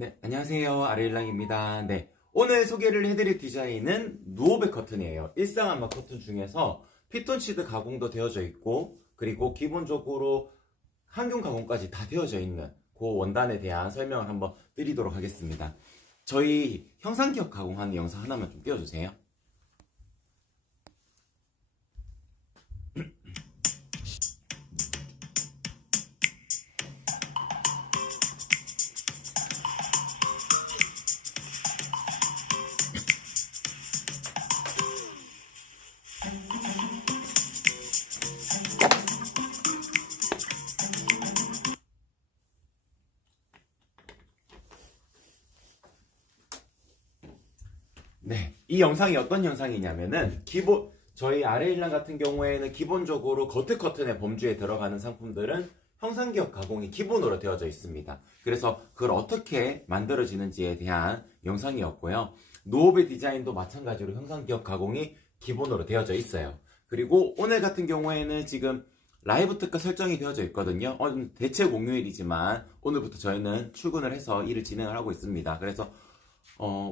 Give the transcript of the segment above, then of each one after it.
네, 안녕하세요. 아르일랑입니다. 네, 오늘 소개를 해드릴 디자인은 누오백 커튼이에요. 일상안마 커튼 중에서 피톤치드 가공도 되어져 있고, 그리고 기본적으로 항균 가공까지 다 되어져 있는 그 원단에 대한 설명을 한번 드리도록 하겠습니다. 저희 형상기업 가공하는 영상 하나만 좀 띄워주세요. 네, 이 영상이 어떤 영상이냐면은 저희 아레일랑 같은 경우에는 기본적으로 거트 커튼의 범주에 들어가는 상품들은 형상기업 가공이 기본으로 되어져 있습니다. 그래서 그걸 어떻게 만들어지는지에 대한 영상이었고요. 노오베 디자인도 마찬가지로 형상기업 가공이 기본으로 되어져 있어요. 그리고 오늘 같은 경우에는 지금 라이브 특가 설정이 되어져 있거든요. 대체 공휴일이지만 오늘부터 저희는 출근을 해서 일을 진행을 하고 있습니다. 그래서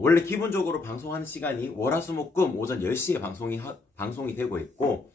원래 기본적으로 방송하는 시간이 월화수목금 오전 10시에 방송이 되고 있고,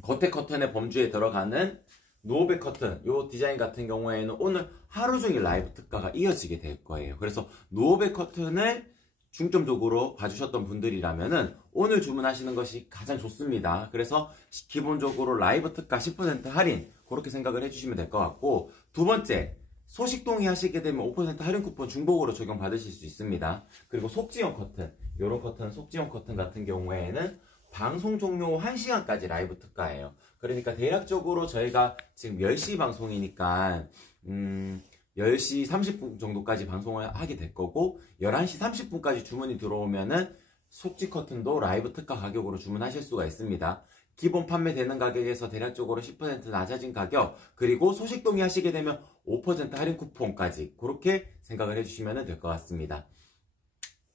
겉에 커튼의 범주에 들어가는 노오백 커튼 요 디자인 같은 경우에는 오늘 하루 종일 라이브 특가가 이어지게 될 거예요. 그래서 노오백 커튼을 중점적으로 봐주셨던 분들이라면은 오늘 주문하시는 것이 가장 좋습니다. 그래서 기본적으로 라이브 특가 10% 할인 그렇게 생각을 해주시면 될 것 같고, 두 번째, 소식 동의하시게 되면 5% 할인 쿠폰 중복으로 적용받으실 수 있습니다. 그리고 속지용 커튼, 요런 커튼, 속지용 커튼 같은 경우에는 방송 종료 1시간까지 라이브 특가예요. 그러니까 대략적으로 저희가 지금 10시 방송이니까 10시 30분 정도까지 방송을 하게 될 거고, 11시 30분까지 주문이 들어오면은 속지 커튼도 라이브 특가 가격으로 주문하실 수가 있습니다. 기본 판매되는 가격에서 대략적으로 10% 낮아진 가격, 그리고 소식 동의하시게 되면 5% 할인 쿠폰까지 그렇게 생각을 해주시면 될 것 같습니다.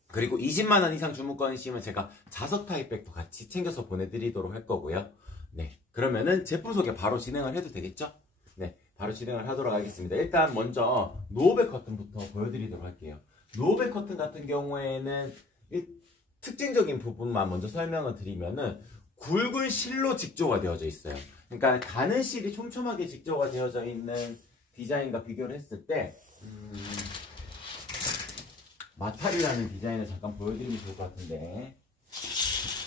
그리고 20만원 이상 주문권이시면 제가 자석 타입백도 같이 챙겨서 보내드리도록 할 거고요. 네, 그러면은 제품 소개 바로 진행을 해도 되겠죠? 네, 바로 진행을 하도록 하겠습니다. 일단 먼저 노오백 커튼부터 보여드리도록 할게요. 노오백 커튼 같은 경우에는 특징적인 부분만 먼저 설명을 드리면은 굵은 실로 직조가 되어져 있어요. 그러니까 가는 실이 촘촘하게 직조가 되어져 있는 디자인과 비교를 했을 때 마탈이라는 디자인을 잠깐 보여드리면 좋을 것 같은데,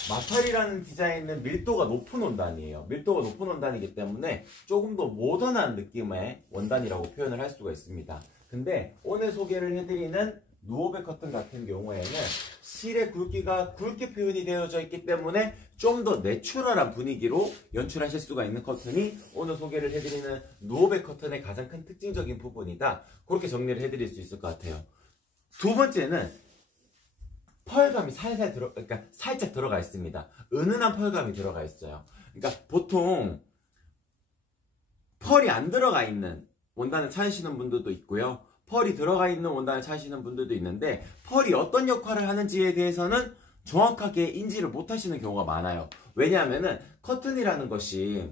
마탈이라는 디자인은 밀도가 높은 원단이에요. 밀도가 높은 원단이기 때문에 조금 더 모던한 느낌의 원단이라고 표현을 할 수가 있습니다. 근데 오늘 소개를 해드리는 누오백 커튼 같은 경우에는 실의 굵기가 굵게 표현이 되어져 있기 때문에 좀 더 내추럴한 분위기로 연출하실 수가 있는 커튼이 오늘 소개를 해드리는 누오백 커튼의 가장 큰 특징적인 부분이다. 그렇게 정리를 해드릴 수 있을 것 같아요. 두 번째는 펄감이 살짝 들어가 있습니다. 은은한 펄감이 들어가 있어요. 그러니까 보통 펄이 안 들어가 있는 원단을 찾으시는 분들도 있고요. 펄이 들어가 있는 원단을 찾으시는 분들도 있는데, 펄이 어떤 역할을 하는지에 대해서는 정확하게 인지를 못 하시는 경우가 많아요. 왜냐하면은 커튼이라는 것이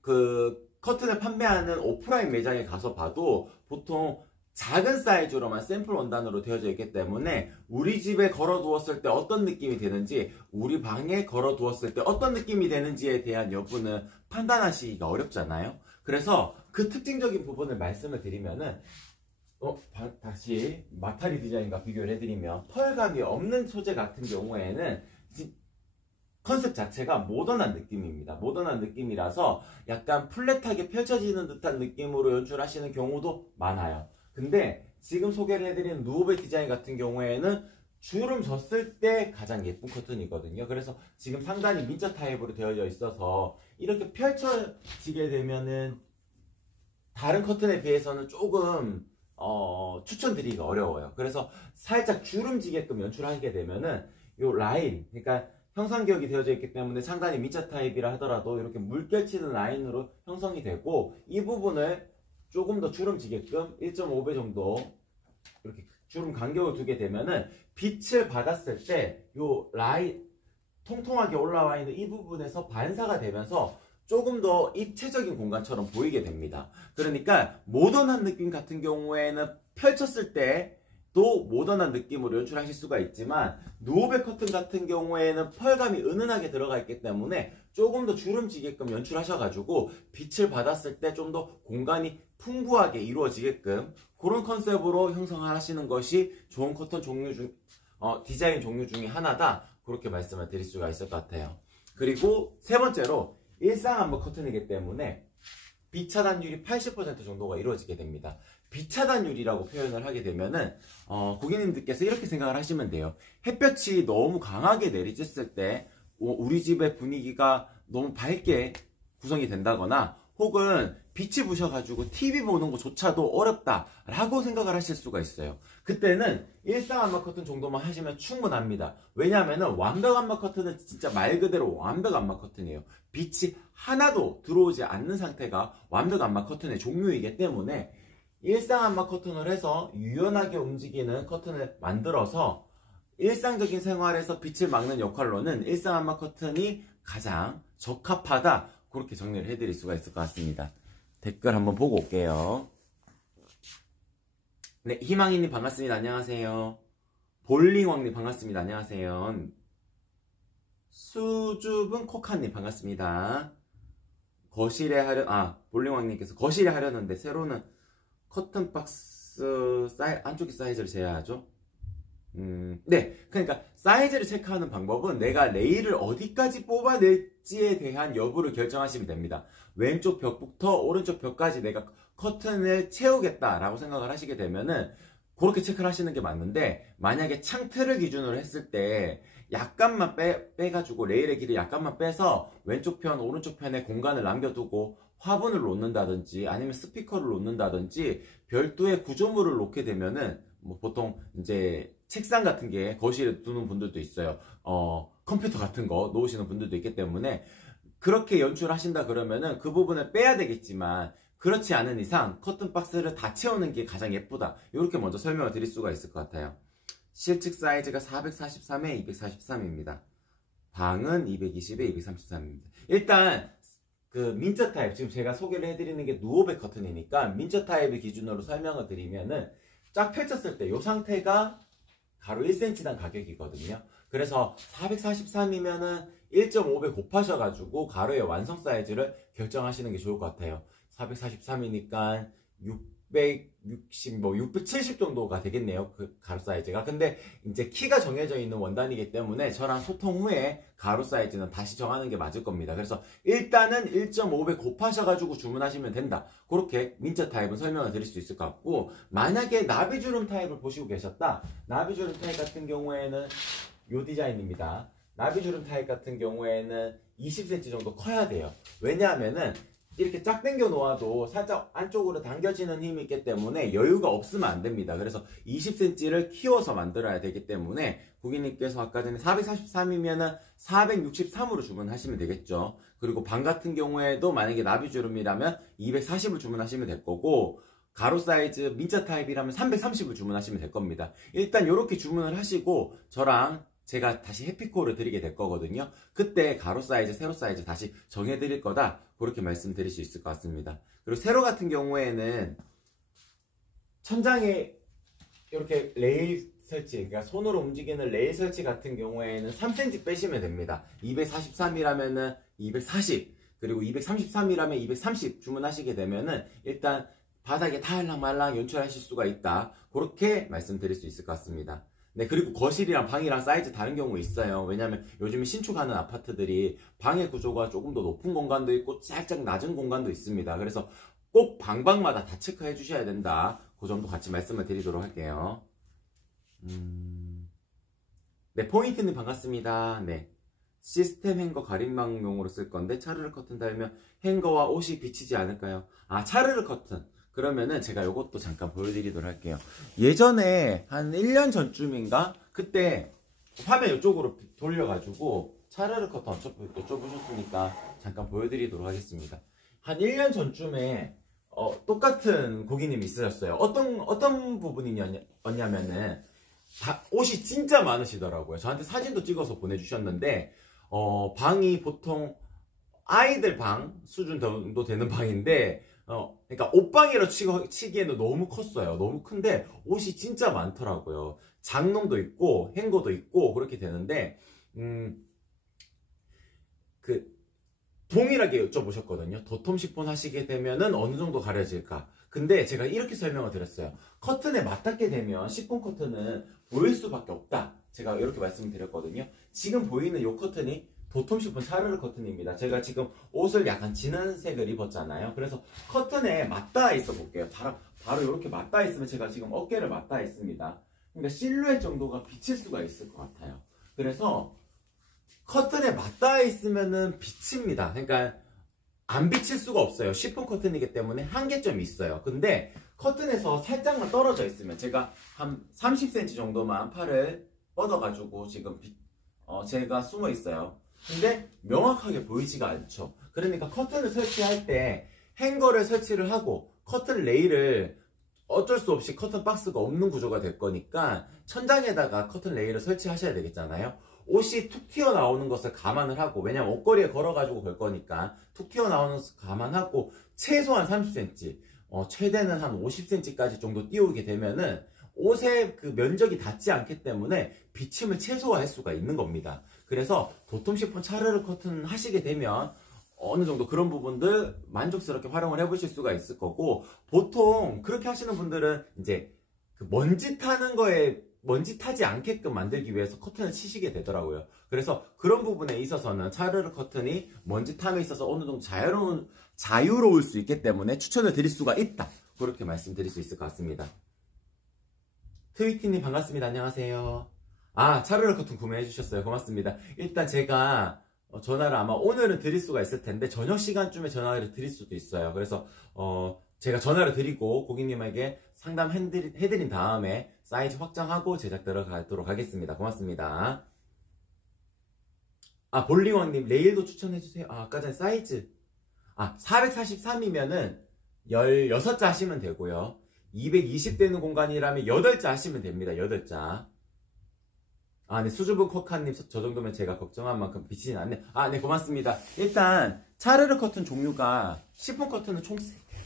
그 커튼을 판매하는 오프라인 매장에 가서 봐도 보통 작은 사이즈로만 샘플 원단으로 되어져 있기 때문에 우리 집에 걸어두었을 때 어떤 느낌이 되는지, 우리 방에 걸어두었을 때 어떤 느낌이 되는지에 대한 여부는 판단하시기가 어렵잖아요. 그래서 그 특징적인 부분을 말씀을 드리면은 다시 마타리 디자인과 비교를 해드리면, 펄감이 없는 소재 같은 경우에는 컨셉 자체가 모던한 느낌입니다. 모던한 느낌이라서 약간 플랫하게 펼쳐지는 듯한 느낌으로 연출하시는 경우도 많아요. 근데 지금 소개를 해드리는 누오백 디자인 같은 경우에는 주름 졌을 때 가장 예쁜 커튼이거든요. 그래서 지금 상단이 민자 타입으로 되어져 있어서 이렇게 펼쳐지게 되면은 다른 커튼에 비해서는 조금 추천드리기가 어려워요. 그래서 살짝 주름지게끔 연출하게 되면은 요 라인, 그러니까 형상기업이 되어져 있기 때문에 상단이 민자 타입이라 하더라도 이렇게 물결치는 라인으로 형성이 되고, 이 부분을 조금 더 주름지게끔 1.5배 정도 이렇게 주름 간격을 두게 되면은 빛을 받았을 때 요 라인 통통하게 올라와 있는 이 부분에서 반사가 되면서 조금 더 입체적인 공간처럼 보이게 됩니다. 그러니까 모던한 느낌 같은 경우에는 펼쳤을 때 또 모던한 느낌으로 연출하실 수가 있지만 누오베 커튼 같은 경우에는 펄감이 은은하게 들어가 있기 때문에 조금 더 주름지게끔 연출하셔가지고 빛을 받았을 때 좀 더 공간이 풍부하게 이루어지게끔 그런 컨셉으로 형성하시는 것이 좋은 커튼 종류 중 디자인 종류 중에 하나다, 그렇게 말씀을 드릴 수가 있을 것 같아요. 그리고 세 번째로 일상 암버 커튼이기 때문에 빛 차단율이 80% 정도가 이루어지게 됩니다. 빛 차단율이라고 표현을 하게 되면은 고객님들께서 이렇게 생각을 하시면 돼요. 햇볕이 너무 강하게 내리쬐을 때 우리 집의 분위기가 너무 밝게 구성이 된다거나 혹은 빛이 부셔가지고 TV 보는 것조차도 어렵다라고 생각을 하실 수가 있어요. 그때는 일상 암막 커튼 정도만 하시면 충분합니다. 왜냐하면 완벽 암막 커튼은 진짜 말 그대로 완벽 암막 커튼이에요. 빛이 하나도 들어오지 않는 상태가 완벽 암막 커튼의 종류이기 때문에 일상 암막 커튼을 해서 유연하게 움직이는 커튼을 만들어서 일상적인 생활에서 빛을 막는 역할로는 일상 암막 커튼이 가장 적합하다, 그렇게 정리를 해드릴 수가 있을 것 같습니다. 댓글 한번 보고 올게요. 네, 희망이님 반갑습니다. 안녕하세요. 볼링왕님 반갑습니다. 안녕하세요. 수줍은 코카님 반갑습니다. 거실에 볼링왕님께서 거실에 하려는데 새로는 커튼 박스 안쪽의 사이즈를 재야하죠. 네, 그러니까 사이즈를 체크하는 방법은 내가 레일을 어디까지 뽑아낼지에 대한 여부를 결정하시면 됩니다. 왼쪽 벽부터 오른쪽 벽까지 내가 커튼을 채우겠다라고 생각을 하시게 되면은 그렇게 체크를 하시는 게 맞는데, 만약에 창틀을 기준으로 했을 때 약간만 빼가지고 레일의 길을 약간만 빼서 왼쪽 편 오른쪽 편에 공간을 남겨두고 화분을 놓는다든지 아니면 스피커를 놓는다든지 별도의 구조물을 놓게 되면은 보통 이제 책상 같은 게 거실에 두는 분들도 있어요. 컴퓨터 같은 거 놓으시는 분들도 있기 때문에 그렇게 연출하신다 그러면은 그 부분을 빼야 되겠지만, 그렇지 않은 이상 커튼 박스를 다 채우는 게 가장 예쁘다, 이렇게 먼저 설명을 드릴 수가 있을 것 같아요. 실측 사이즈가 443에 243입니다. 방은 220에 233입니다. 일단 그 민처 타입, 지금 제가 소개를 해드리는 게 누오베 커튼이니까 민처 타입을 기준으로 설명을 드리면은 쫙 펼쳤을 때 이 상태가 가로 1cm당 가격이거든요. 그래서 443이면은 1.5배 곱하셔가지고 가로의 완성 사이즈를 결정하시는 게 좋을 것 같아요. 443이니까 670 정도가 되겠네요. 그 가로 사이즈가. 근데 이제 키가 정해져 있는 원단이기 때문에 저랑 소통 후에 가로 사이즈는 다시 정하는 게 맞을 겁니다. 그래서 일단은 1.5배 곱하셔가지고 주문하시면 된다, 그렇게 민처 타입은 설명을 드릴 수 있을 것 같고, 만약에 나비주름 타입을 보시고 계셨다, 나비주름 타입 같은 경우에는 이 디자인입니다. 나비주름 타입 같은 경우에는 20cm 정도 커야 돼요. 왜냐하면은 이렇게 쫙 당겨 놓아도 살짝 안쪽으로 당겨지는 힘이 있기 때문에 여유가 없으면 안 됩니다. 그래서 20cm를 키워서 만들어야 되기 때문에 고객님께서 아까 전에 443이면은 463으로 주문하시면 되겠죠. 그리고 방 같은 경우에도 만약에 나비주름이라면 240을 주문하시면 될 거고, 가로 사이즈 민처 타입이라면 330을 주문하시면 될 겁니다. 일단 이렇게 주문을 하시고 저랑 제가 다시 해피콜을 드리게 될 거거든요. 그때 가로 사이즈, 세로 사이즈 다시 정해드릴 거다, 그렇게 말씀드릴 수 있을 것 같습니다. 그리고 세로 같은 경우에는 천장에 이렇게 레일 설치, 그러니까 손으로 움직이는 레일 설치 같은 경우에는 3cm 빼시면 됩니다. 243이라면은 240, 그리고 233이라면 230 주문하시게 되면은 일단 바닥에 타일랑 말랑 연출하실 수가 있다, 그렇게 말씀드릴 수 있을 것 같습니다. 네, 그리고 거실이랑 방이랑 사이즈 다른 경우 있어요. 왜냐면 요즘에 신축하는 아파트들이 방의 구조가 조금 더 높은 공간도 있고 살짝 낮은 공간도 있습니다. 그래서 꼭 방마다 다 체크해 주셔야 된다, 그 점도 같이 말씀을 드리도록 할게요. 네, 포인트님 반갑습니다. 네, 시스템 행거 가림막용으로 쓸 건데 차르르 커튼 달면 행거와 옷이 비치지 않을까요? 차르르 커튼, 그러면은 제가 이것도 잠깐 보여드리도록 할게요. 예전에 한 1년 전쯤인가 그때 화면 이쪽으로 돌려가지고 차르르 커튼 여쭤보셨으니까 잠깐 보여드리도록 하겠습니다. 한 1년 전쯤에 똑같은 고객님이 있으셨어요. 어떤 부분이었냐면은 옷이 진짜 많으시더라고요. 저한테 사진도 찍어서 보내주셨는데 방이 보통 아이들 방 수준 정도 되는 방인데 그러니까 옷방이라 치기에는 너무 컸어요. 너무 큰데 옷이 진짜 많더라고요. 장롱도 있고 행거도 있고 그렇게 되는데 동일하게 여쭤보셨거든요. 도톰 시폰 하시게 되면은 어느 정도 가려질까? 근데 제가 이렇게 설명을 드렸어요. 커튼에 맞닿게 되면 시폰 커튼은 보일 수밖에 없다. 제가 이렇게 말씀드렸거든요. 지금 보이는 이 커튼이 도톰 시폰 차르르 커튼입니다. 제가 지금 옷을 약간 진한 색을 입었잖아요. 그래서 커튼에 맞닿아 있어 볼게요. 바로 이렇게 맞닿아 있으면 제가 지금 어깨를 맞닿아 있습니다. 그러니까 실루엣 정도가 비칠 수가 있을 것 같아요. 그래서 커튼에 맞닿아 있으면은 비칩니다. 그러니까 안 비칠 수가 없어요. 시폰 커튼이기 때문에 한계점이 있어요. 근데 커튼에서 살짝만 떨어져 있으면 제가 한 30cm 정도만 팔을 뻗어가지고 지금 제가 숨어 있어요. 근데 명확하게 보이지가 않죠. 그러니까 커튼을 설치할 때 행거를 설치를 하고 커튼 레일을 어쩔 수 없이 커튼 박스가 없는 구조가 될 거니까 천장에다가 커튼 레일을 설치하셔야 되겠잖아요. 옷이 툭 튀어나오는 것을 감안을 하고, 왜냐면 옷걸이에 걸어가지고 걸 거니까 툭 튀어나오는 것을 감안하고 최소한 30cm, 최대는 한 50cm까지 정도 띄우게 되면은 옷의 그 면적이 닿지 않기 때문에 비침을 최소화할 수가 있는 겁니다. 그래서 도톰 시폰 차르르 커튼 하시게 되면 어느 정도 그런 부분들 만족스럽게 활용을 해보실 수가 있을 거고, 보통 그렇게 하시는 분들은 이제 그 먼지 타지 않게끔 만들기 위해서 커튼을 치시게 되더라고요. 그래서 그런 부분에 있어서는 차르르 커튼이 먼지 탐에 있어서 어느 정도 자유로울 수 있기 때문에 추천을 드릴 수가 있다. 그렇게 말씀드릴 수 있을 것 같습니다. 트위티님 반갑습니다. 안녕하세요. 차르르 커튼 구매해 주셨어요. 고맙습니다. 일단 제가 전화를 아마 오늘은 드릴 수가 있을 텐데 저녁 시간쯤에 전화를 드릴 수도 있어요. 그래서 제가 전화를 드리고 고객님에게 상담해드린 다음에 사이즈 확장하고 제작 들어가도록 하겠습니다. 고맙습니다. 볼링왕님 레일도 추천해주세요. 아까 전에 사이즈 443이면은 16자 하시면 되고요. 220되는 공간이라면 8자 하시면 됩니다. 8자. 네, 수줍은 코카님, 저 정도면 제가 걱정한 만큼 비치진 않네. 네, 고맙습니다. 일단, 차르르 커튼 종류가, 시폰 커튼은 총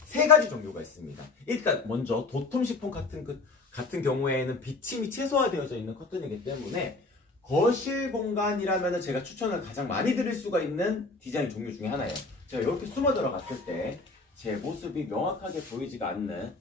3가지 종류가 있습니다. 일단, 먼저, 도톰 시폰 같은 경우에는 비침이 최소화되어져 있는 커튼이기 때문에, 거실 공간이라면 제가 추천을 가장 많이 드릴 수가 있는 디자인 종류 중에 하나예요. 제가 이렇게 숨어 들어갔을 때, 제 모습이 명확하게 보이지가 않는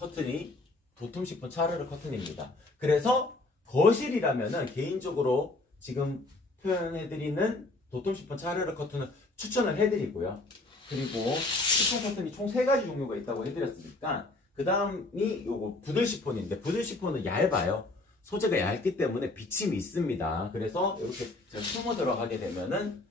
커튼이 도톰 시폰 차르르 커튼입니다. 그래서, 거실이라면은 개인적으로 지금 표현해드리는 도톰 시폰 차르르 커튼을 추천을 해드리고요. 그리고 시폰 커튼이 총 3가지 종류가 있다고 해드렸으니까 그 다음이 요거 부들 시폰인데, 부들 시폰은 얇아요. 소재가 얇기 때문에 비침이 있습니다. 그래서 이렇게 제가 숨어 들어가게 되면은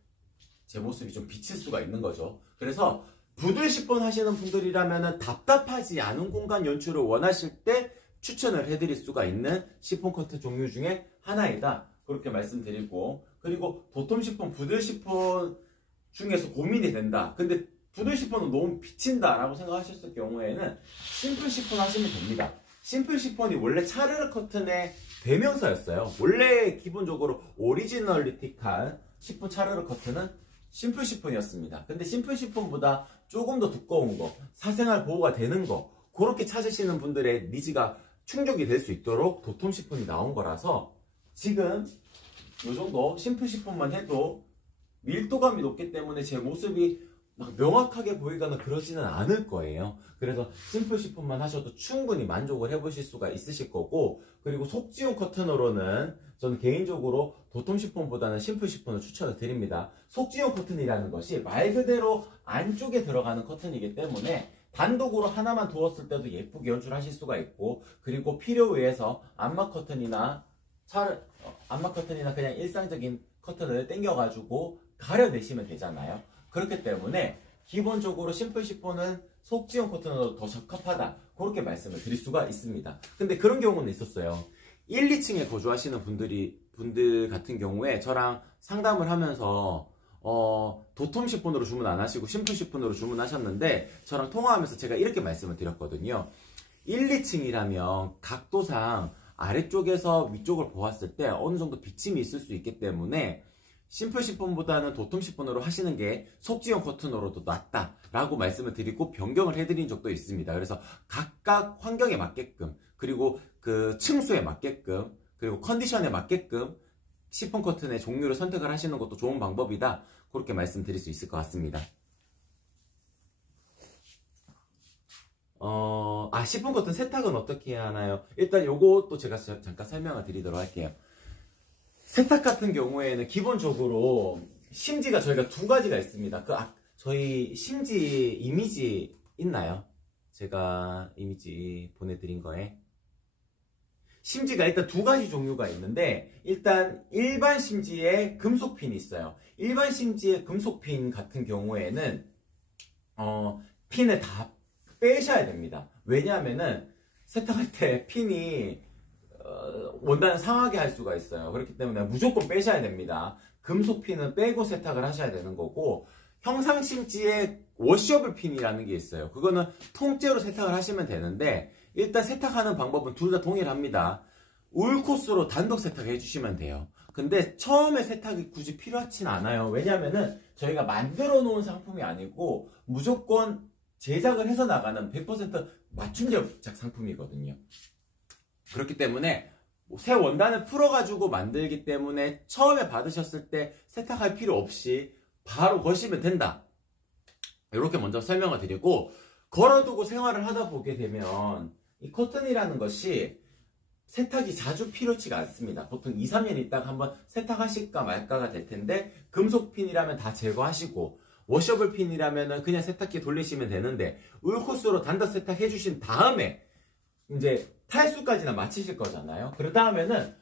제 모습이 좀 비칠 수가 있는 거죠. 그래서 부들 시폰 하시는 분들이라면은 답답하지 않은 공간 연출을 원하실 때 추천을 해드릴 수가 있는 시폰 커튼 종류 중에 하나이다. 그렇게 말씀드리고, 그리고 도톰 시폰, 부들 시폰 중에서 고민이 된다. 근데 부들 시폰은 너무 비친다 라고 생각하셨을 경우에는 심플 시폰 하시면 됩니다. 심플 시폰이 원래 차르르 커튼의 대명사였어요. 원래 기본적으로 오리지널리틱한 시폰 차르르 커튼은 심플 시폰이었습니다. 근데 심플 시폰보다 조금 더 두꺼운 거, 사생활 보호가 되는 거, 그렇게 찾으시는 분들의 니즈가 충족이 될 수 있도록 도톰 시폰이 나온 거라서 지금 이 정도 심플 시폰만 해도 밀도감이 높기 때문에 제 모습이 막 명확하게 보이거나 그러지는 않을 거예요. 그래서 심플 시폰만 하셔도 충분히 만족을 해보실 수가 있으실 거고, 그리고 속지용 커튼으로는 저는 개인적으로 도톰 시폰보다는 심플 시폰을 추천을 드립니다. 속지용 커튼이라는 것이 말 그대로 안쪽에 들어가는 커튼이기 때문에 단독으로 하나만 두었을 때도 예쁘게 연출하실 수가 있고, 그리고 필요에 의해서 암막 커튼이나 그냥 일상적인 커튼을 당겨가지고 가려내시면 되잖아요. 그렇기 때문에 기본적으로 심플 시폰은 속지용 커튼으로 더 적합하다, 그렇게 말씀을 드릴 수가 있습니다. 근데 그런 경우는 있었어요. 1, 2층에 거주하시는 분들 같은 경우에 저랑 상담을 하면서 도톰 시폰으로 주문 안 하시고 심플 시폰으로 주문하셨는데, 저랑 통화하면서 제가 이렇게 말씀을 드렸거든요. 1, 2층이라면 각도상 아래쪽에서 위쪽을 보았을 때 어느 정도 비침이 있을 수 있기 때문에 심플 시폰보다는 도톰 시폰으로 하시는 게 속지형 커튼으로도 낫다라고 말씀을 드리고 변경을 해드린 적도 있습니다. 그래서 각각 환경에 맞게끔, 그리고 그 층수에 맞게끔, 그리고 컨디션에 맞게끔 시폰 커튼의 종류를 선택을 하시는 것도 좋은 방법이다, 그렇게 말씀드릴 수 있을 것 같습니다. 시폰 커튼 세탁은 어떻게 해야 하나요? 일단 요것도 제가 잠깐 설명을 드리도록 할게요. 세탁 같은 경우에는 기본적으로 심지가 저희가 두 가지가 있습니다. 저희 심지 이미지 있나요? 제가 이미지 보내드린 거에. 심지가 일단 두 가지 종류가 있는데, 일단 일반 심지에 금속핀이 있어요. 일반 심지의 금속핀 같은 경우에는 핀을 다 빼셔야 됩니다. 왜냐하면은 세탁할 때 핀이 원단을 상하게 할 수가 있어요. 그렇기 때문에 무조건 빼셔야 됩니다. 금속 핀은 빼고 세탁을 하셔야 되는 거고, 형상 심지에 워셔블 핀이라는 게 있어요. 그거는 통째로 세탁을 하시면 되는데, 일단 세탁하는 방법은 둘 다 동일합니다. 울 코스로 단독 세탁해 주시면 돼요. 근데 처음에 세탁이 굳이 필요하진 않아요. 왜냐면은 저희가 만들어 놓은 상품이 아니고 무조건 제작을 해서 나가는 100% 맞춤 제작 상품이거든요. 그렇기 때문에 새 원단을 풀어가지고 만들기 때문에 처음에 받으셨을 때 세탁할 필요 없이 바로 거시면 된다, 이렇게 먼저 설명을 드리고, 걸어두고 생활을 하다 보게 되면 이 커튼이라는 것이 세탁이 자주 필요치가 않습니다. 보통 2, 3년 있다가 한번 세탁하실까 말까가 될 텐데, 금속핀이라면 다 제거하시고 워셔블 핀이라면 그냥 세탁기 돌리시면 되는데, 울코스로 단독 세탁해 주신 다음에 이제 탈수까지나 마치실 거잖아요. 그 다음에는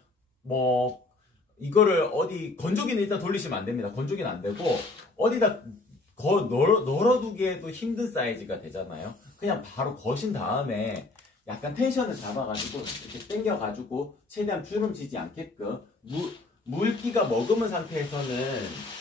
이거를 어디 건조기는 일단 돌리시면 안 됩니다. 건조기는 안 되고 어디다 널어두기에도 힘든 사이즈가 되잖아요. 그냥 바로 거신 다음에 약간 텐션을 잡아가지고 이렇게 당겨가지고 최대한 주름지지 않게끔, 물기가 머금은 상태에서는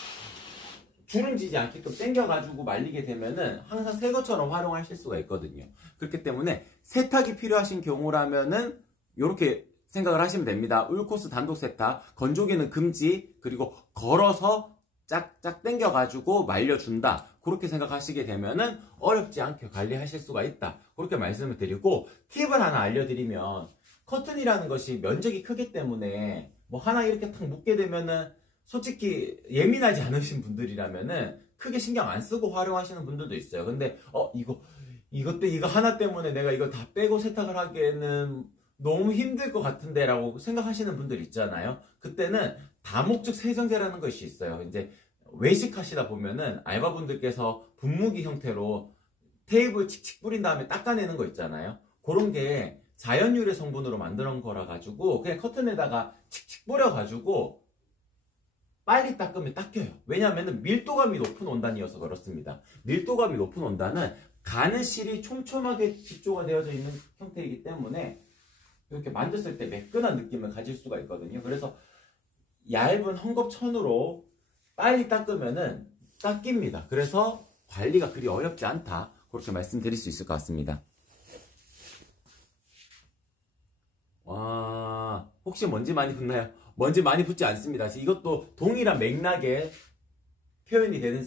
주름지지 않게끔 당겨가지고 말리게 되면은 항상 새 것처럼 활용하실 수가 있거든요. 그렇기 때문에 세탁이 필요하신 경우라면은 이렇게 생각을 하시면 됩니다. 울코스 단독 세탁, 건조기는 금지, 그리고 걸어서 짝짝 당겨가지고 말려준다, 그렇게 생각하시게 되면은 어렵지 않게 관리하실 수가 있다, 그렇게 말씀을 드리고, 팁을 하나 알려드리면, 커튼이라는 것이 면적이 크기 때문에 하나 이렇게 탁 묶게 되면은 솔직히 예민하지 않으신 분들이라면은 크게 신경 안 쓰고 활용하시는 분들도 있어요. 근데 이거 하나 때문에 내가 이걸 다 빼고 세탁을 하기에는 너무 힘들 것 같은데 라고 생각하시는 분들 있잖아요. 그때는 다목적 세정제라는 것이 있어요. 이제 외식하시다 보면은 알바분들께서 분무기 형태로 테이블 칙칙 뿌린 다음에 닦아내는 거 있잖아요. 그런 게 자연 유래 성분으로 만든 거라 가지고 그냥 커튼에다가 칙칙 뿌려 가지고 빨리 닦으면 닦여요. 왜냐하면 밀도감이 높은 원단이어서 그렇습니다. 밀도감이 높은 원단은 가는 실이 촘촘하게 직조가 되어져 있는 형태이기 때문에 이렇게 만졌을 때 매끈한 느낌을 가질 수가 있거든요. 그래서 얇은 헝겊천으로 빨리 닦으면은 닦입니다. 그래서 관리가 그리 어렵지 않다, 그렇게 말씀드릴 수 있을 것 같습니다. 와, 혹시 먼지 많이 붙나요? 먼지 많이 붙지 않습니다. 이것도 동일한 맥락의 표현이 되는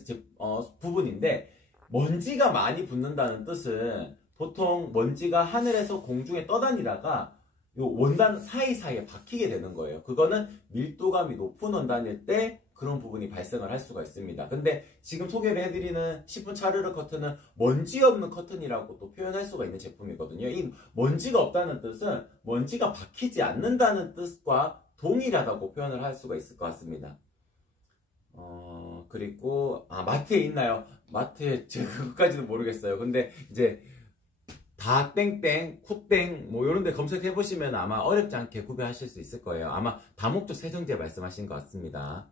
부분인데, 먼지가 많이 붙는다는 뜻은 보통 먼지가 하늘에서 공중에 떠다니다가 요 원단 사이사이에 박히게 되는 거예요. 그거는 밀도감이 높은 원단일 때 그런 부분이 발생을 할 수가 있습니다. 근데 지금 소개를 해드리는 시폰 차르르 커튼은 먼지 없는 커튼이라고 또 표현할 수가 있는 제품이거든요. 이 먼지가 없다는 뜻은 먼지가 박히지 않는다는 뜻과 동일하다고 표현을 할 수가 있을 것 같습니다. 그리고 마트에 있나요? 마트에 제가 그것까지는 모르겠어요. 근데 이제 다 땡땡, 쿠땡 이런 데 검색해 보시면 아마 어렵지 않게 구별하실 수 있을 거예요. 아마 다목적 세정제 말씀하신 것 같습니다.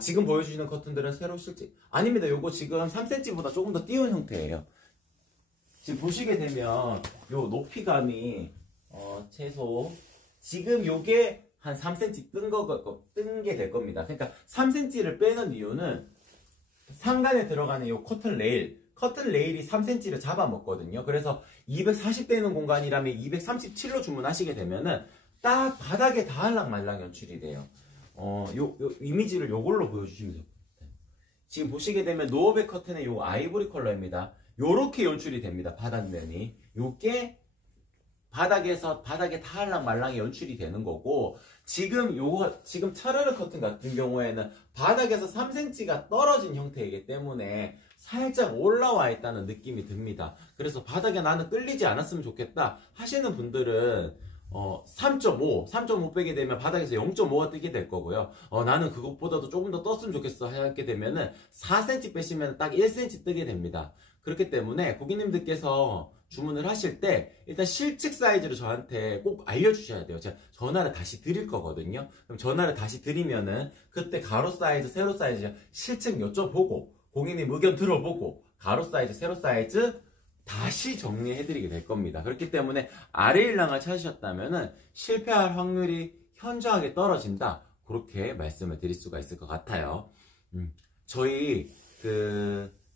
지금 보여주시는 커튼들은 새로 실제 아닙니다. 요거 지금 3cm보다 조금 더 띄운 형태예요. 지금 보시게 되면 요 높이감이 최소 지금 요게 한 3cm 뜬 게 될 겁니다. 그러니까 3cm를 빼는 이유는 상단에 들어가는 요 커튼 레일이 3cm를 잡아먹거든요. 그래서 240 되는 공간이라면 237로 주문하시게 되면은 딱 바닥에 닿을랑 말랑 연출이 돼요. 요 이미지를 요걸로 보여주시면 돼요. 지금 보시게 되면 노어백 커튼의 요 아이보리 컬러입니다. 요렇게 연출이 됩니다. 바닥면이. 요게 바닥에 타알랑 말랑이 연출이 되는 거고, 지금 차르르 커튼 같은 경우에는 바닥에서 3cm가 떨어진 형태이기 때문에 살짝 올라와 있다는 느낌이 듭니다. 그래서 바닥에 나는 끌리지 않았으면 좋겠다 하시는 분들은 3.5 빼게 되면 바닥에서 0.5가 뜨게 될 거고요. 나는 그것보다도 조금 더 떴으면 좋겠어 하게 되면은 4cm 빼시면 딱 1cm 뜨게 됩니다. 그렇기 때문에 고객님들께서 주문을 하실 때 일단 실측 사이즈를 저한테 꼭 알려주셔야 돼요. 제가 전화를 다시 드릴 거거든요. 그럼 전화를 다시 드리면은 그때 가로 사이즈, 세로 사이즈 실측 여쭤보고 고객님 의견 들어보고 가로 사이즈, 세로 사이즈 다시 정리해드리게 될 겁니다. 그렇기 때문에 아래일랑을 찾으셨다면은 실패할 확률이 현저하게 떨어진다. 그렇게 말씀을 드릴 수가 있을 것 같아요. 저희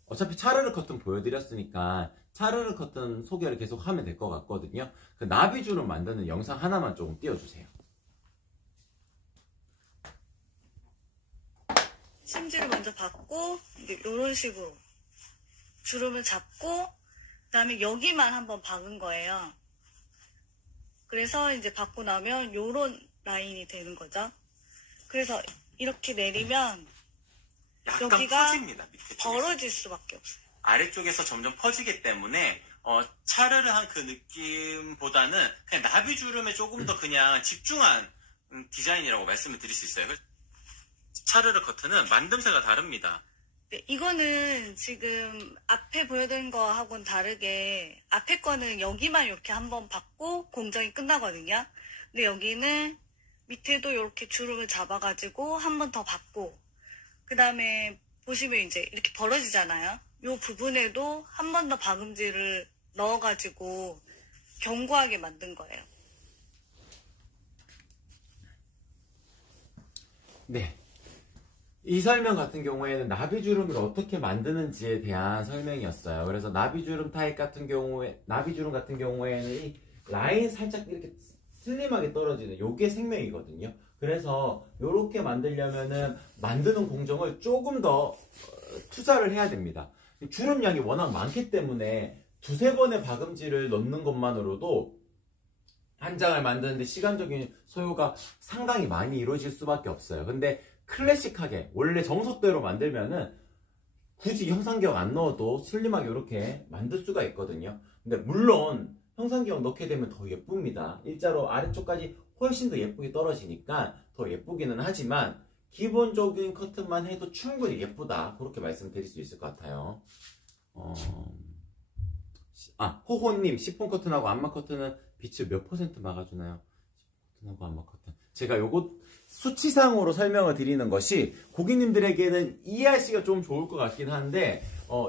어차피 차르르 커튼 보여드렸으니까 차르르 커튼 소개를 계속 하면 될 것 같거든요. 그 나비주름 만드는 영상 하나만 조금 띄워주세요. 심지를 먼저 받고 이런 식으로 주름을 잡고 그다음에 여기만 한번 박은 거예요. 그래서 이제 받고 나면 요런 라인이 되는 거죠. 그래서 이렇게 내리면 약간 여기가 퍼집니다. 밑에 벌어질 수밖에 없어요. 아래쪽에서 점점 퍼지기 때문에 차르르한 그 느낌보다는 그냥 나비주름에 조금 더 그냥 집중한 디자인이라고 말씀을 드릴 수 있어요. 차르르 커튼은 만듦새가 다릅니다. 네, 이거는 지금 앞에 보여드린 거하고는 다르게 앞에 거는 여기만 이렇게 한번 받고 공정이 끝나거든요. 근데 여기는 밑에도 이렇게 주름을 잡아가지고 한 번 더 받고 그 다음에 보시면 이제 이렇게 벌어지잖아요. 이 부분에도 한 번 더 박음질을 넣어가지고 견고하게 만든 거예요. 네. 이 설명 같은 경우에는 나비주름을 어떻게 만드는지에 대한 설명이었어요. 그래서 나비주름 같은 경우에는 이 라인 살짝 이렇게 슬림하게 떨어지는 요게 생명이거든요. 그래서 요렇게 만들려면은 만드는 공정을 조금 더 투자를 해야 됩니다. 주름량이 워낙 많기 때문에 두세 번의 박음질을 넣는 것만으로도 한 장을 만드는데 시간적인 소요가 상당히 많이 이루어질 수밖에 없어요. 근데 클래식하게 원래 정석대로 만들면은 굳이 형상기억 안 넣어도 슬림하게 이렇게 만들 수가 있거든요. 근데 물론 형상기억 넣게 되면 더 예쁩니다. 일자로 아래쪽까지 훨씬 더 예쁘게 떨어지니까 더 예쁘기는 하지만 기본적인 커튼만 해도 충분히 예쁘다. 그렇게 말씀드릴 수 있을 것 같아요. 호호님, 시폰 커튼하고 안마 커튼은 빛을 몇 % 막아주나요? 시폰 커튼하고 안마 커튼. 제가 요거 수치상으로 설명을 드리는 것이 고객님들에게는 이해하시기가 좀 좋을 것 같긴 한데,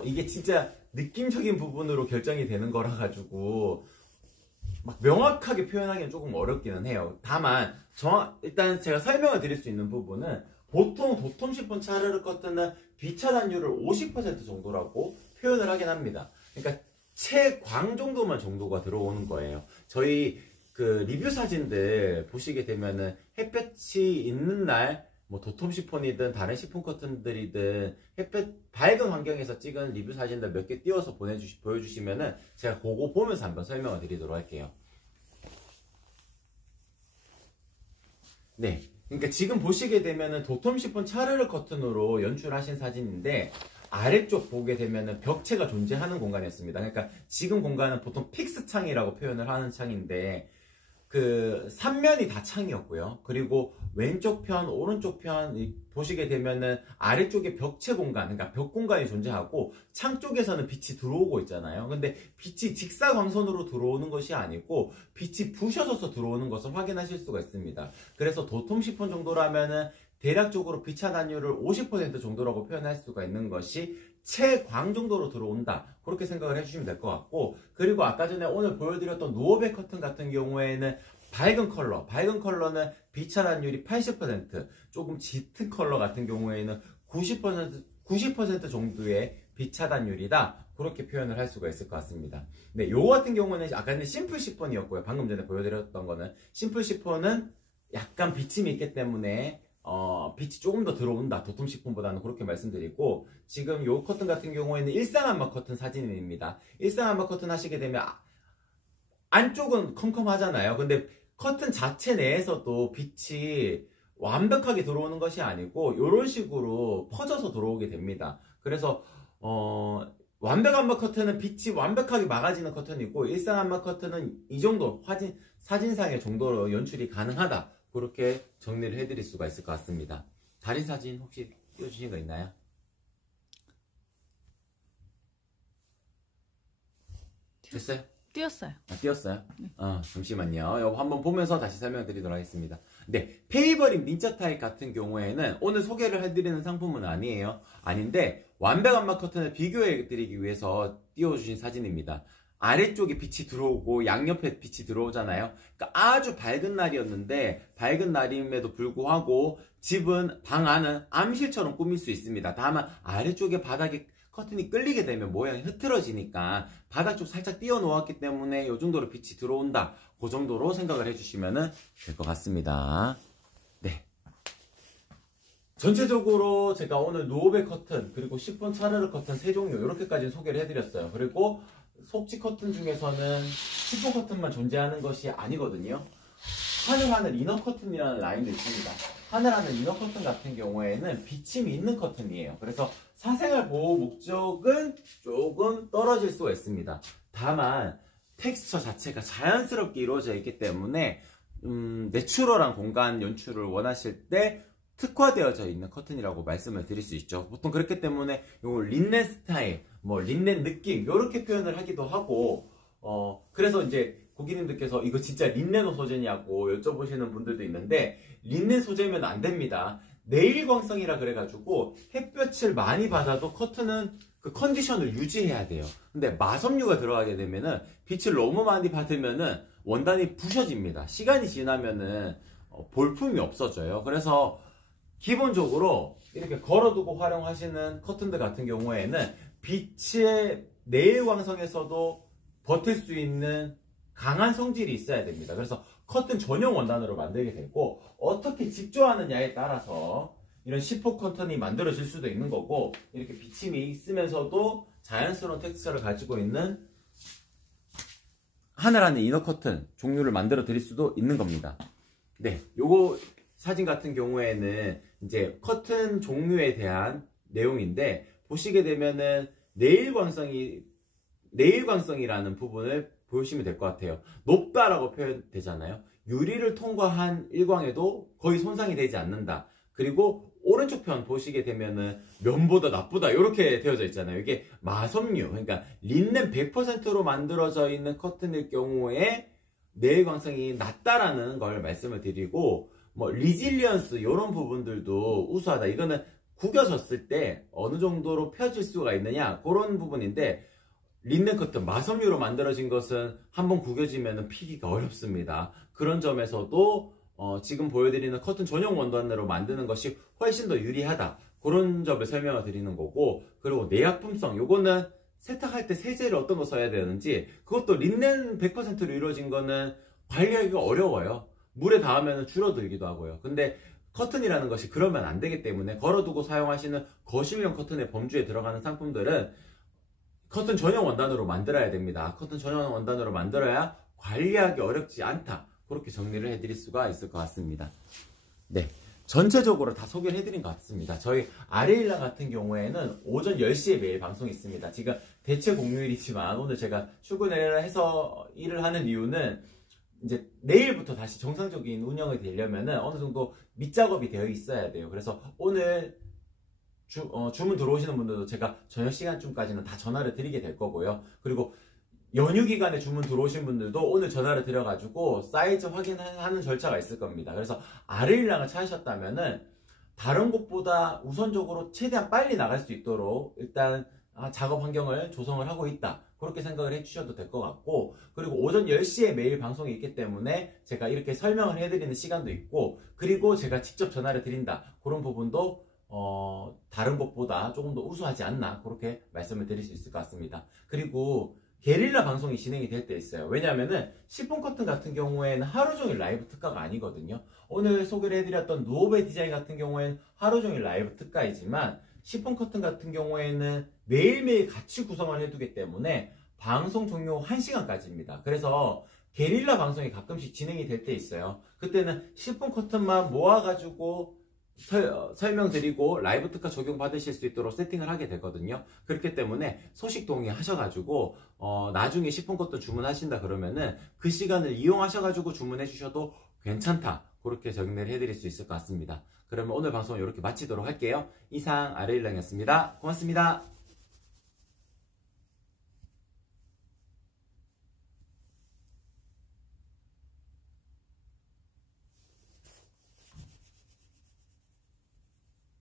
이게 진짜 느낌적인 부분으로 결정이 되는 거라 가지고, 막 명확하게 표현하기는 조금 어렵기는 해요. 다만, 일단 제가 설명을 드릴 수 있는 부분은, 보통 도톰 시폰 차르르 커튼은 비차단율을 50% 정도라고 표현을 하긴 합니다. 그러니까 채광 정도가 들어오는 거예요. 저희 리뷰 사진들 보시게 되면은 햇볕이 있는 날, 뭐 도톰 시폰이든 다른 시폰 커튼들이든 햇볕 밝은 환경에서 찍은 리뷰 사진들 몇 개 띄워서 보여주시면은 제가 그거 보면서 한번 설명을 드리도록 할게요. 네. 그러니까 지금 보시게 되면은 도톰 시폰 차르르 커튼으로 연출하신 사진인데 아래쪽 보게 되면은 벽체가 존재하는 공간이었습니다. 그러니까 지금 공간은 보통 픽스 창이라고 표현을 하는 창인데 그 3면이 다 창이었고요. 그리고 왼쪽 편, 오른쪽 편 보시게 되면은 아래쪽에 벽체 공간, 그러니까 벽 공간이 존재하고 창 쪽에서는 빛이 들어오고 있잖아요. 근데 빛이 직사광선으로 들어오는 것이 아니고 빛이 부셔져서 들어오는 것을 확인하실 수가 있습니다. 그래서 도톰 시폰 정도라면은 대략적으로 비차단율을 50% 정도라고 표현할 수가 있는 것이 채광 정도로 들어온다. 그렇게 생각을 해주시면 될 것 같고, 그리고 아까 전에 오늘 보여드렸던 노어백 커튼 같은 경우에는 밝은 컬러는 비차단율이 80%, 조금 짙은 컬러 같은 경우에는 90% 정도의 비차단율이다. 그렇게 표현을 할 수가 있을 것 같습니다. 네, 요거 같은 경우는 아까 전에 심플 시폰이었고요. 방금 전에 보여드렸던 거는 심플 시폰은 약간 비침이 있기 때문에 빛이 조금 더 들어온다. 도톰식품보다는 그렇게 말씀드리고, 지금 요 커튼 같은 경우에는 일상암막 커튼 사진입니다. 일상암막 커튼 하시게 되면 안쪽은 컴컴하잖아요. 근데 커튼 자체 내에서도 빛이 완벽하게 들어오는 것이 아니고 이런 식으로 퍼져서 들어오게 됩니다. 그래서 완벽암막 커튼은 빛이 완벽하게 막아지는 커튼이고, 일상암막 커튼은 이 정도 사진상의 정도로 연출이 가능하다. 그렇게 정리를 해드릴 수가 있을 것 같습니다. 다른 사진 혹시 띄워주신 거 있나요? 됐어요? 띄었어요. 띄었어요? 잠시만요. 이거 한번 보면서 다시 설명드리도록 하겠습니다. 네, 페이버린 민처 타입 같은 경우에는 오늘 소개를 해드리는 상품은 아닌데 완벽암막 커튼을 비교해드리기 위해서 띄워주신 사진입니다. 아래쪽에 빛이 들어오고 양옆에 빛이 들어오잖아요. 그러니까 아주 밝은 날이었는데, 밝은 날임에도 불구하고 집은 방 안은 암실처럼 꾸밀 수 있습니다. 다만 아래쪽에 바닥에 커튼이 끌리게 되면 모양이 흐트러지니까 바닥 쪽 살짝 띄워 놓았기 때문에 이 정도로 빛이 들어온다. 그 정도로 생각을 해주시면 될 것 같습니다. 네. 전체적으로 제가 오늘 노오베 커튼, 그리고 10번 차르르 커튼 3종류 이렇게까지 소개를 해드렸어요. 그리고 속지 커튼 중에서는 10번 커튼만 존재하는 것이 아니거든요. 하늘하늘 이너 커튼이라는 라인도 있습니다. 하늘하늘 이너 커튼 같은 경우에는 비침이 있는 커튼이에요. 그래서 사생활 보호 목적은 조금 떨어질 수가 있습니다. 다만 텍스처 자체가 자연스럽게 이루어져 있기 때문에 내추럴한 공간 연출을 원하실 때 특화되어져 있는 커튼이라고 말씀을 드릴 수 있죠. 보통 그렇기 때문에 요 린넨 스타일, 린넨 느낌 이렇게 표현을 하기도 하고, 그래서 이제 고객님들께서 이거 진짜 린넨 소재냐고 여쭤보시는 분들도 있는데, 린넨 소재면 안 됩니다. 내일광성이라 그래가지고 햇볕을 많이 받아도 커튼은 그 컨디션을 유지해야 돼요. 근데 마섬유가 들어가게 되면은 빛을 너무 많이 받으면은 원단이 부셔집니다. 시간이 지나면은 볼품이 없어져요. 그래서 기본적으로 이렇게 걸어두고 활용하시는 커튼들 같은 경우에는 빛의 내일광성에서도 버틸 수 있는 강한 성질이 있어야 됩니다. 그래서 커튼 전용 원단으로 만들게 되고, 어떻게 직조하느냐에 따라서 이런 10호 커튼이 만들어질 수도 있는 거고, 이렇게 비침이 있으면서도 자연스러운 텍스처를 가지고 있는 하늘하늘 이너 커튼 종류를 만들어 드릴 수도 있는 겁니다. 네, 요거 사진 같은 경우에는 이제 커튼 종류에 대한 내용인데, 보시게 되면은 내일광성이라는 부분을 보시면 될 것 같아요. 높다라고 표현되잖아요. 유리를 통과한 일광에도 거의 손상이 되지 않는다. 그리고 오른쪽 편 보시게 되면은 면보다 나쁘다 이렇게 되어져 있잖아요. 이게 마섬유, 그러니까 린넨 100%로 만들어져 있는 커튼일 경우에 내일광성이 낮다라는 걸 말씀을 드리고, 리질리언스 이런 부분들도 우수하다. 이거는 구겨졌을 때 어느 정도로 펴질 수가 있느냐 그런 부분인데, 린넨 커튼 마섬유로 만들어진 것은 한번 구겨지면 피기가 어렵습니다. 그런 점에서도 지금 보여드리는 커튼 전용 원단으로 만드는 것이 훨씬 더 유리하다. 그런 점을 설명을 드리는 거고, 그리고 내약품성, 요거는 세탁할 때 세제를 어떤 거 써야 되는지, 그것도 린넨 100%로 이루어진 거는 관리하기가 어려워요. 물에 닿으면 줄어들기도 하고요. 근데 커튼이라는 것이 그러면 안 되기 때문에 걸어두고 사용하시는 거실용 커튼의 범주에 들어가는 상품들은 커튼 전용 원단으로 만들어야 됩니다. 커튼 전용 원단으로 만들어야 관리하기 어렵지 않다. 그렇게 정리를 해드릴 수가 있을 것 같습니다. 네, 전체적으로 다 소개를 해드린 것 같습니다. 저희 아레일라 같은 경우에는 오전 10시에 매일 방송이 있습니다. 지금 대체 공휴일이지만 오늘 제가 출근을 해서 일을 하는 이유는 이제 내일부터 다시 정상적인 운영이 되려면은 어느 정도 밑작업이 되어 있어야 돼요. 그래서 오늘 주문 들어오시는 분들도 제가 저녁 시간쯤까지는 다 전화를 드리게 될 거고요. 그리고 연휴 기간에 주문 들어오신 분들도 오늘 전화를 드려가지고 사이즈 확인하는 절차가 있을 겁니다. 그래서 아르일랑을 찾으셨다면은 다른 곳보다 우선적으로 최대한 빨리 나갈 수 있도록 일단 작업 환경을 조성을 하고 있다. 그렇게 생각을 해주셔도 될 것 같고, 그리고 오전 10시에 매일 방송이 있기 때문에 제가 이렇게 설명을 해드리는 시간도 있고, 그리고 제가 직접 전화를 드린다. 그런 부분도 다른 곳보다 조금 더 우수하지 않나 그렇게 말씀을 드릴 수 있을 것 같습니다. 그리고 게릴라 방송이 진행이 될 때 있어요. 왜냐하면은 10분 커튼 같은 경우에는 하루 종일 라이브 특가가 아니거든요. 오늘 소개를 해드렸던 누오베 디자인 같은 경우에는 하루 종일 라이브 특가이지만 10분 커튼 같은 경우에는 매일매일 같이 구성을 해두기 때문에 방송 종료 1시간까지입니다. 그래서 게릴라 방송이 가끔씩 진행이 될 때 있어요. 그때는 10분 커튼만 모아가지고 설명드리고 라이브 특가 적용 받으실 수 있도록 세팅을 하게 되거든요. 그렇기 때문에 소식 동의하셔가지고 나중에 10분 커튼 주문하신다 그러면은 그 시간을 이용하셔가지고 주문해 주셔도 괜찮다, 그렇게 정리를 해드릴 수 있을 것 같습니다. 그러면 오늘 방송은 이렇게 마치도록 할게요. 이상 아레일랑이었습니다. 고맙습니다.